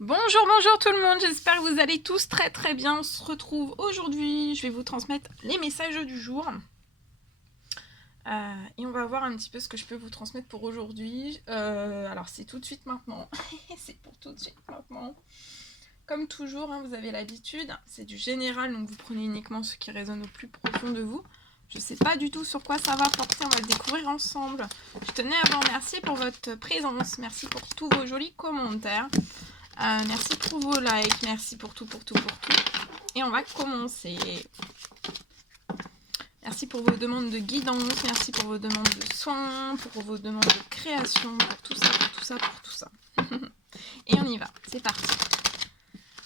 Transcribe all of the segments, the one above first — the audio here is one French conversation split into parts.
Bonjour, bonjour tout le monde, j'espère que vous allez tous très très bien. On se retrouve aujourd'hui, je vais vous transmettre les messages du jour. Et on va voir un petit peu ce que je peux vous transmettre pour aujourd'hui. Alors c'est tout de suite maintenant, c'est pour tout de suite maintenant. Comme toujours, hein, vous avez l'habitude, c'est du général, donc vous prenez uniquement ce qui résonne au plus profond de vous. Je ne sais pas du tout sur quoi ça va porter, on va le découvrir ensemble. Je tenais à vous remercier pour votre présence, merci pour tous vos jolis commentaires. Merci pour vos likes, merci pour tout. Et on va commencer. Merci pour vos demandes de guidance, merci pour vos demandes de soins, pour vos demandes de création, pour tout ça. Et on y va, c'est parti.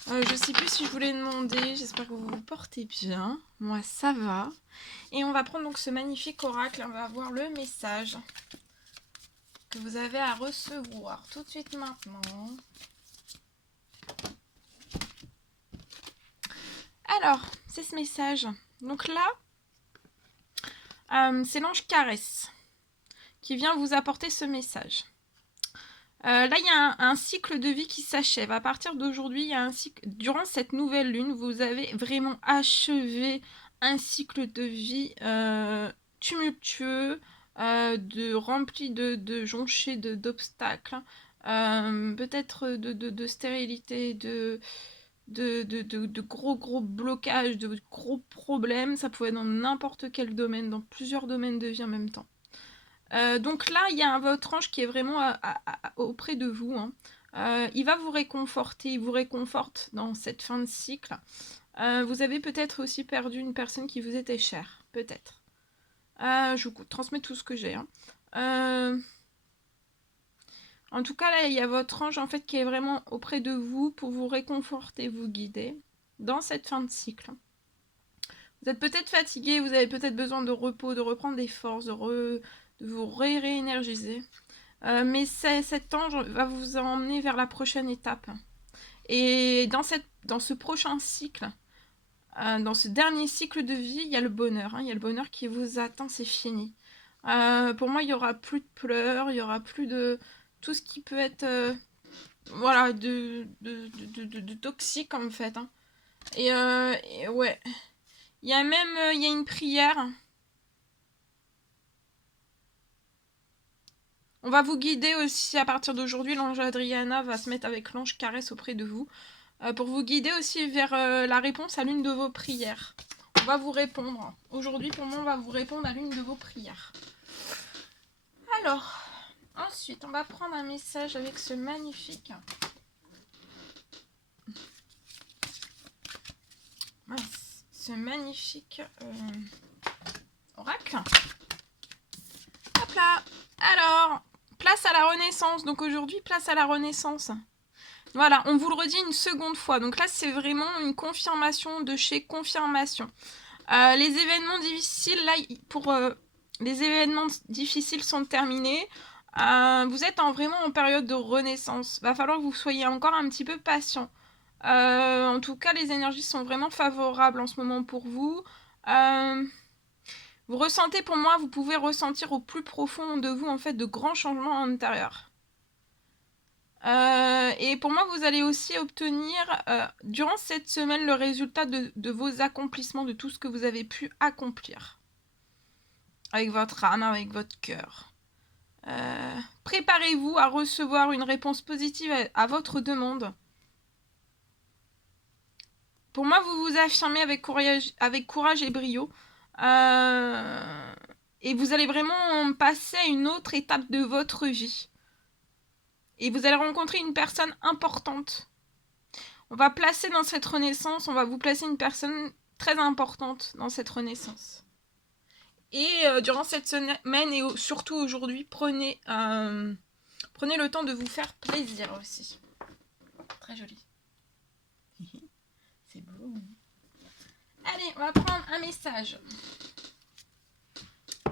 Je sais plus si je voulais demander, j'espère que vous vous portez bien. Moi ça va. Et on va prendre donc ce magnifique oracle, on va voir le message que vous avez à recevoir tout de suite maintenant. Alors, c'est ce message. Donc là, c'est l'ange Caresse qui vient vous apporter ce message. Là, il y a un cycle de vie qui s'achève. À partir d'aujourd'hui, il y a un cycle. Durant cette nouvelle lune, vous avez vraiment achevé un cycle de vie tumultueux, rempli de jonchés d'obstacles, peut-être de stérilité, de gros blocages, de gros problèmes. Ça pouvait être dans n'importe quel domaine, dans plusieurs domaines de vie en même temps. Donc là, il y a votre ange qui est vraiment auprès de vous. Hein. Il va vous réconforter, il vous réconforte dans cette fin de cycle. Vous avez peut-être aussi perdu une personne qui vous était chère, peut-être. Je vous transmets tout ce que j'ai. Hein. En tout cas, là, il y a votre ange en fait qui est vraiment auprès de vous pour vous réconforter, vous guider dans cette fin de cycle. Vous êtes peut-être fatigué, vous avez peut-être besoin de repos, de reprendre des forces, de vous réénergiser. Mais cet ange va vous emmener vers la prochaine étape. Et dans ce prochain cycle, dans ce dernier cycle de vie, il y a le bonheur. Hein, il y a le bonheur qui vous attend, c'est fini. Pour moi, il n'y aura plus de pleurs, il n'y aura plus de tout ce qui peut être voilà, de toxique en fait. Hein. Et ouais. Il y a même il y a une prière. On va vous guider aussi à partir d'aujourd'hui. L'ange Adriana va se mettre avec l'ange Caresse auprès de vous. Pour vous guider aussi vers la réponse à l'une de vos prières. On va vous répondre. Aujourd'hui, pour moi, on va vous répondre à l'une de vos prières. Alors, ensuite, on va prendre un message avec ce magnifique... ce magnifique oracle. Hop là. Alors, place à la renaissance. Donc aujourd'hui, place à la renaissance. Voilà, on vous le redit une seconde fois. Donc là, c'est vraiment une confirmation de chez confirmation. Les événements difficiles, là, les événements difficiles sont terminés. Vous êtes vraiment en période de renaissance. Va falloir que vous soyez encore un petit peu patient. En tout cas, les énergies sont vraiment favorables en ce moment pour vous. Vous ressentez, pour moi, vous pouvez ressentir au plus profond de vous, en fait, de grands changements intérieurs. Et pour moi, vous allez aussi obtenir, durant cette semaine, le résultat de vos accomplissements, de tout ce que vous avez pu accomplir. Avec votre âme, avec votre cœur. Préparez-vous à recevoir une réponse positive à votre demande. Pour moi, vous vous affirmez avec courage et brio. Et vous allez vraiment passer à une autre étape de votre vie. Et vous allez rencontrer une personne importante. On va placer dans cette renaissance, on va vous placer une personne très importante dans cette renaissance. Et durant cette semaine et surtout aujourd'hui, prenez le temps de vous faire plaisir aussi. Très joli. C'est beau. Allez, on va prendre un message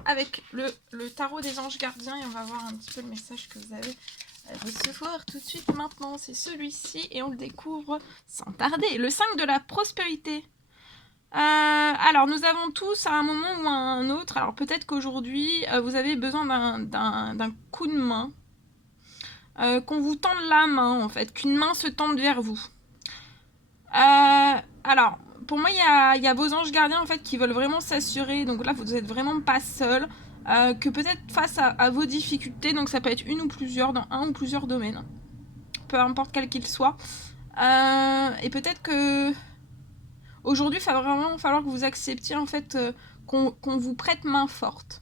avec le tarot des anges gardiens et on va voir un petit peu le message que vous avez recevoir tout de suite maintenant. C'est celui-ci et on le découvre sans tarder. Le 5 de la prospérité. Alors, nous avons tous à un moment ou à un autre, alors peut-être qu'aujourd'hui, vous avez besoin d'un coup de main. qu'on vous tende la main, en fait, qu'une main se tende vers vous. Alors, pour moi, il y a vos anges gardiens, en fait, qui veulent vraiment s'assurer, donc là, vous êtes vraiment pas seul, que peut-être face à vos difficultés, donc ça peut être une ou plusieurs, dans un ou plusieurs domaines, peu importe quel qu'il soit, et peut-être que aujourd'hui, il va vraiment falloir que vous acceptiez, en fait, qu'on vous prête main forte.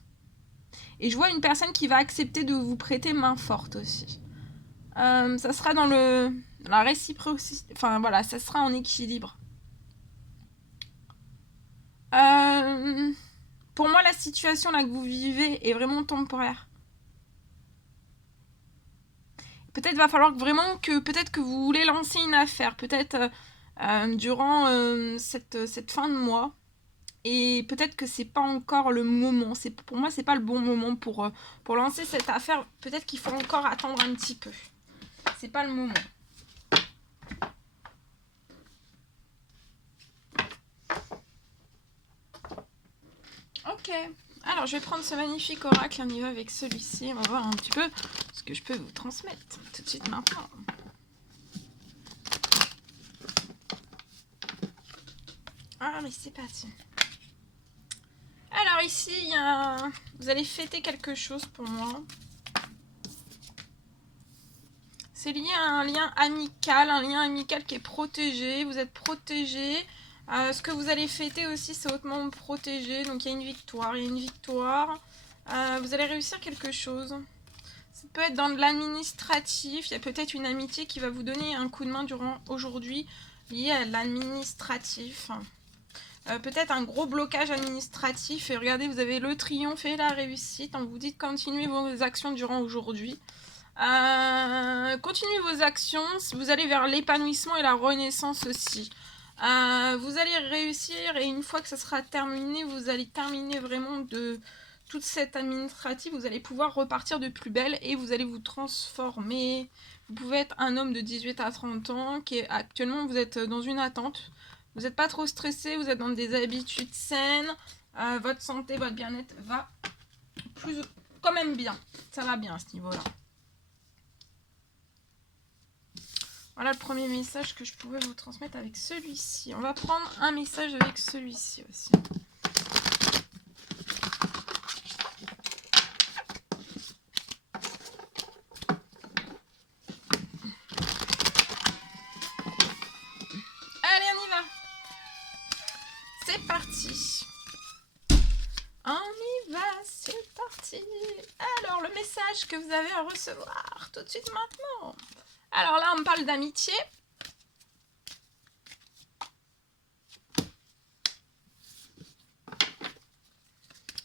Et je vois une personne qui va accepter de vous prêter main forte aussi. Ça sera dans la réciprocité. Enfin voilà, ça sera en équilibre. Pour moi, la situation là que vous vivez est vraiment temporaire. Peut-être va falloir vraiment peut-être que vous voulez lancer une affaire, peut-être durant cette fin de mois. Et peut-être que c'est pas encore le moment. Pour moi, c'est pas le bon moment pour lancer cette affaire. Peut-être qu'il faut encore attendre un petit peu. C'est pas le moment. Ok. Alors, je vais prendre ce magnifique oracle. On y va avec celui-ci. On va voir un petit peu ce que je peux vous transmettre tout de suite maintenant. Allez, c'est parti. Alors ici, vous allez fêter quelque chose pour moi. C'est lié à un lien amical qui est protégé. Vous êtes protégé. Ce que vous allez fêter aussi, c'est hautement protégé. Donc il y a une victoire. Vous allez réussir quelque chose. Ça peut être dans de l'administratif. Il y a peut-être une amitié qui va vous donner un coup de main durant aujourd'hui lié à l'administratif. Peut-être un gros blocage administratif. Et regardez, vous avez le triomphe et la réussite. On vous dit de continuer vos actions durant aujourd'hui. Continuez vos actions. Vous allez vers l'épanouissement et la renaissance aussi. Vous allez réussir et une fois que ça sera terminé, vous allez terminer vraiment de toute cette administrative. Vous allez pouvoir repartir de plus belle et vous allez vous transformer. Vous pouvez être un homme de 18 à 30 ans qui est actuellement, vous êtes dans une attente. Vous n'êtes pas trop stressé, vous êtes dans des habitudes saines. Votre santé, votre bien-être va quand même bien. Ça va bien à ce niveau-là. Voilà le premier message que je pouvais vous transmettre avec celui-ci. On va prendre un message avec celui-ci aussi. Allez, on y va. C'est parti. On y va, c'est parti. Alors, le message que vous avez à recevoir tout de suite maintenant. Alors là, on me parle d'amitié.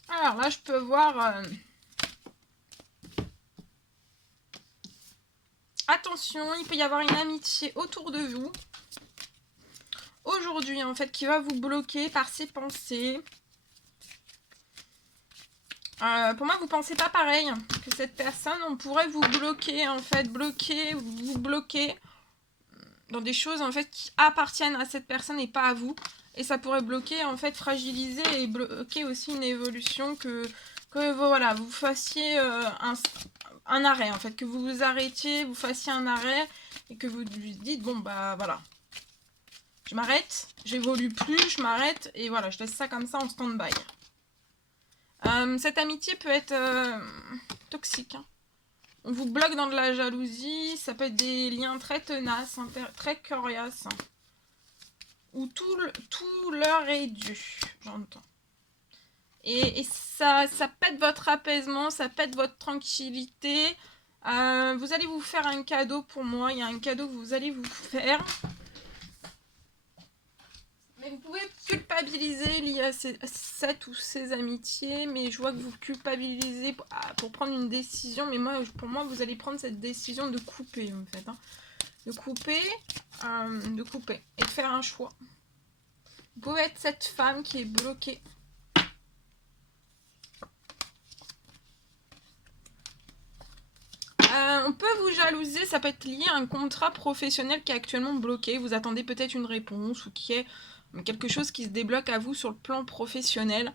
Alors là, je peux voir... Attention, il peut y avoir une amitié autour de vous. Aujourd'hui, en fait, qui va vous bloquer par ses pensées. Pour moi, vous pensez pas pareil que cette personne. On pourrait vous bloquer, en fait, vous bloquer dans des choses, en fait, qui appartiennent à cette personne et pas à vous. Et ça pourrait bloquer, en fait, fragiliser et bloquer aussi une évolution que voilà, vous fassiez un arrêt, en fait, que vous vous arrêtiez, vous fassiez un arrêt et que vous lui dites, bon, bah, voilà. Je m'arrête, j'évolue plus, je m'arrête et voilà, je laisse ça comme ça en stand-by. Cette amitié peut être toxique. Hein. On vous bloque dans de la jalousie, ça peut être des liens très tenaces, très coriaces. Hein. Où tout leur est dû, j'entends. Et ça pète votre apaisement, ça pète votre tranquillité. Vous allez vous faire un cadeau pour moi, il y a un cadeau que vous allez vous faire. Mais vous pouvez culpabiliser lié à cette ou ces amitiés, mais je vois que vous culpabilisez pour prendre une décision, mais pour moi, vous allez prendre cette décision de couper, en fait. Hein. De couper et de faire un choix. Vous pouvez être cette femme qui est bloquée. On peut vous jalouser, ça peut être lié à un contrat professionnel qui est actuellement bloqué. Vous attendez peut-être une réponse ou qui est quelque chose qui se débloque à vous sur le plan professionnel.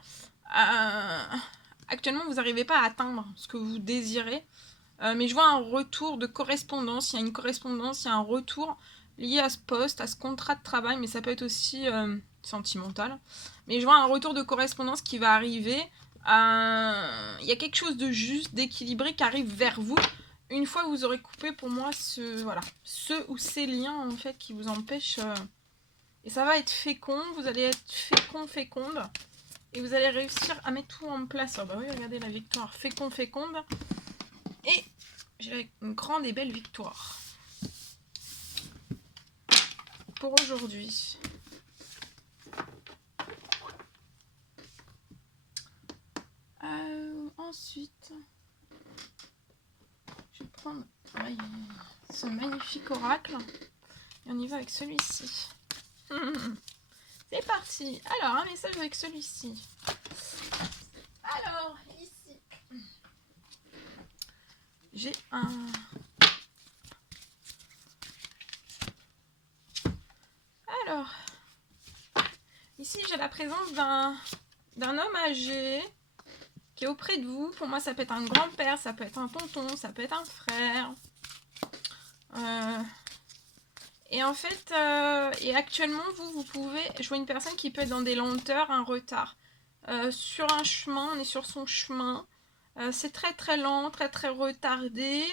Actuellement, vous n'arrivez pas à atteindre ce que vous désirez. Mais je vois un retour de correspondance. Il y a une correspondance, il y a un retour lié à ce poste, à ce contrat de travail, mais ça peut être aussi sentimental. Mais je vois un retour de correspondance qui va arriver. Il y a quelque chose de juste, d'équilibré qui arrive vers vous. Une fois que vous aurez coupé pour moi ce ou ces liens en fait qui vous empêchent. Et ça va être fécond, vous allez être féconde. Et vous allez réussir à mettre tout en place. Oh bah oui, regardez la victoire. Féconde. Et j'ai une grande et belle victoire. Pour aujourd'hui. Ensuite, je vais prendre ce magnifique oracle. Et on y va avec celui-ci. C'est parti. Alors, un message avec celui-ci. Alors, ici, j'ai un... Alors, ici, j'ai la présence d'un homme âgé qui est auprès de vous. Pour moi, ça peut être un grand-père, ça peut être un tonton, ça peut être un frère. Et en fait, et actuellement, vous pouvez... Je vois une personne qui peut être dans des lenteurs, un retard. Sur un chemin, on est sur son chemin. C'est très très lent, très très retardé.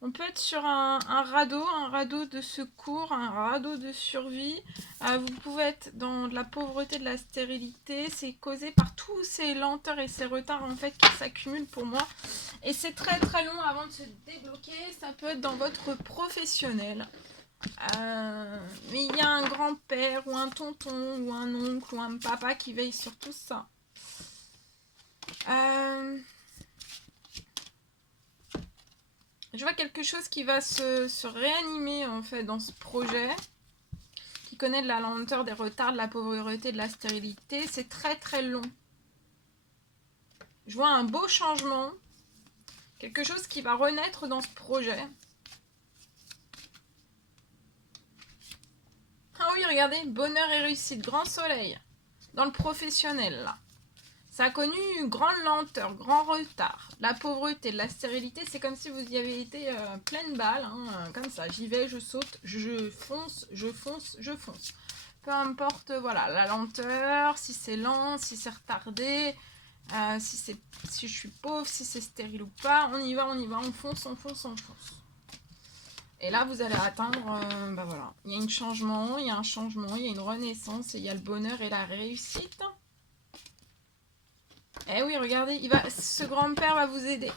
On peut être sur un radeau de secours, un radeau de survie. Vous pouvez être dans de la pauvreté, de la stérilité. C'est causé par tous ces lenteurs et ces retards en fait qui s'accumulent pour moi. Et c'est très très long avant de se débloquer. Ça peut être dans votre professionnel. Mais il y a un grand-père ou un tonton ou un oncle ou un papa qui veille sur tout ça. Je vois quelque chose qui va se réanimer en fait dans ce projet, qui connaît de la lenteur, des retards, de la pauvreté, de la stérilité. C'est très très long. Je vois un beau changement, quelque chose qui va renaître dans ce projet. Ah oui, regardez, bonheur et réussite, grand soleil, dans le professionnel là. Ça a connu une grande lenteur, grand retard. La pauvreté, la stérilité, c'est comme si vous y avez été pleine balle, hein, comme ça. J'y vais, je saute, je fonce. Peu importe, voilà, la lenteur, si c'est lent, si c'est retardé, si je suis pauvre, si c'est stérile ou pas. On y va, on fonce. Et là, vous allez atteindre, voilà. Il y a un changement, il y a une renaissance, et il y a le bonheur et la réussite. Eh oui, regardez, ce grand-père va vous aider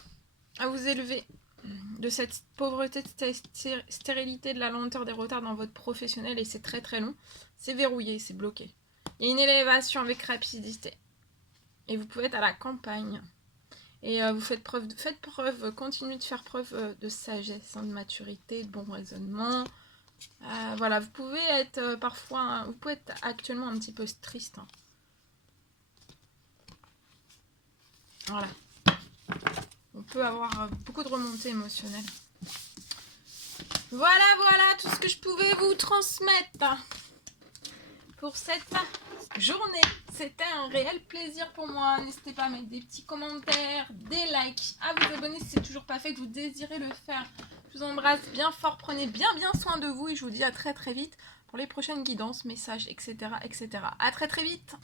à vous élever de cette pauvreté, de cette stérilité, de la lenteur, des retards dans votre professionnel, et c'est très très long. C'est verrouillé, c'est bloqué. Il y a une élévation avec rapidité. Et vous pouvez être à la campagne. Et vous faites preuve, continuez de faire preuve de sagesse, de maturité, de bon raisonnement. Voilà, vous pouvez être parfois, vous pouvez être actuellement un petit peu triste. Voilà. On peut avoir beaucoup de remontées émotionnelles. Voilà tout ce que je pouvais vous transmettre pour cette journée. C'était un réel plaisir pour moi. N'hésitez pas à mettre des petits commentaires, des likes, à vous abonner si c'est toujours pas fait, que vous désirez le faire. Je vous embrasse bien fort, prenez bien soin de vous et je vous dis à très vite pour les prochaines guidances, messages, etc. À très vite.